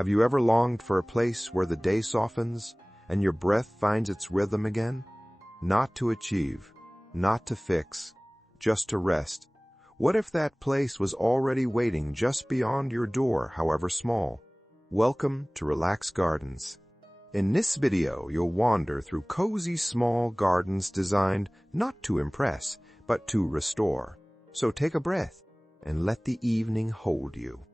Have you ever longed for a place where the day softens and your breath finds its rhythm again? Not to achieve, not to fix, just to rest. What if that place was already waiting just beyond your door, however small? Welcome to Relax Gardens. In this video, you'll wander through cozy small gardens designed not to impress, but to restore. So take a breath and let the evening hold you.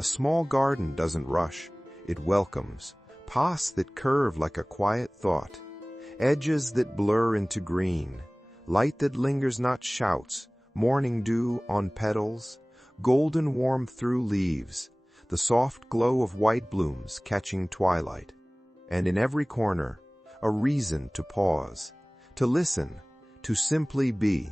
A small garden doesn't rush, it welcomes, paths that curve like a quiet thought, edges that blur into green, light that lingers not shouts, morning dew on petals, golden warmth through leaves, the soft glow of white blooms catching twilight. And in every corner, a reason to pause, to listen, to simply be.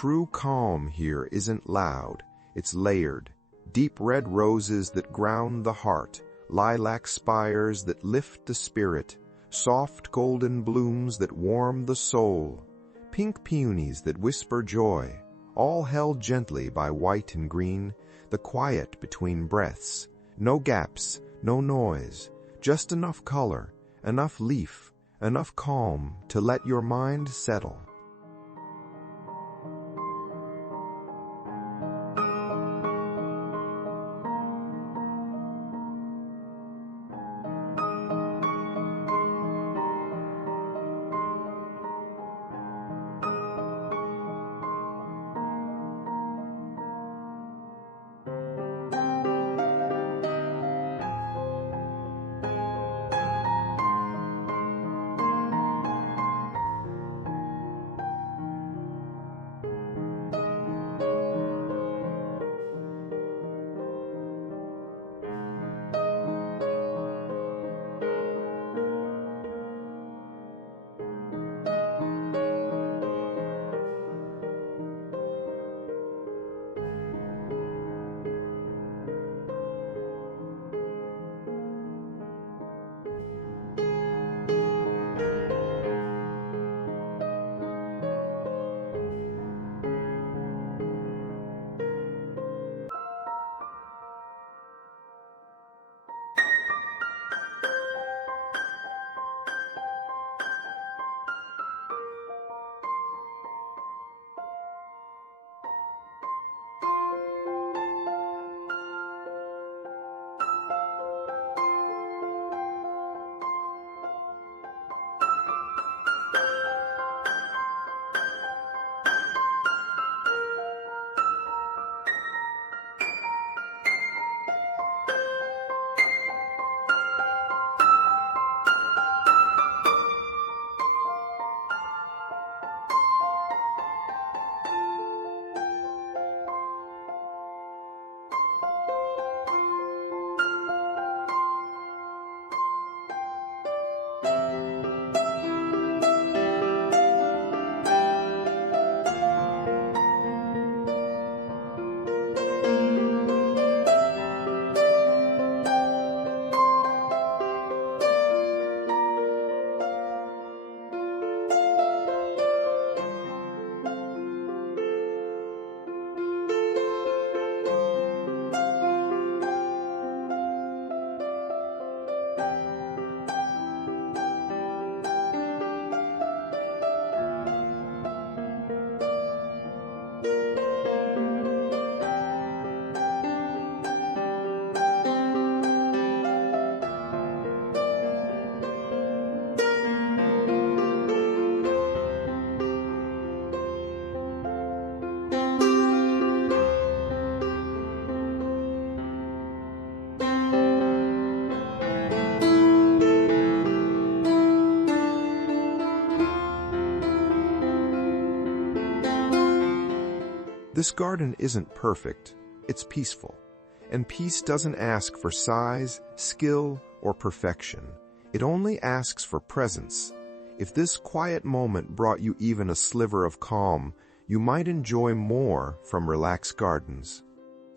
True calm here isn't loud, it's layered. Deep red roses that ground the heart, lilac spires that lift the spirit, soft golden blooms that warm the soul, pink peonies that whisper joy, all held gently by white and green, the quiet between breaths, no gaps, no noise, just enough color, enough leaf, enough calm to let your mind settle. This garden isn't perfect, it's peaceful. And peace doesn't ask for size, skill, or perfection. It only asks for presence. If this quiet moment brought you even a sliver of calm, you might enjoy more from Relax Gardens.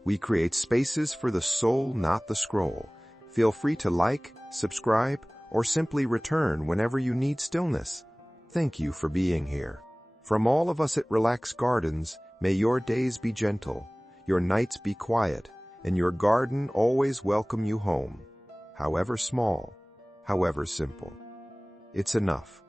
We create spaces for the soul, not the scroll. Feel free to like, subscribe, or simply return whenever you need stillness. Thank you for being here. From all of us at Relax Gardens, may your days be gentle, your nights be quiet, and your garden always welcome you home. However small, however simple. It's enough.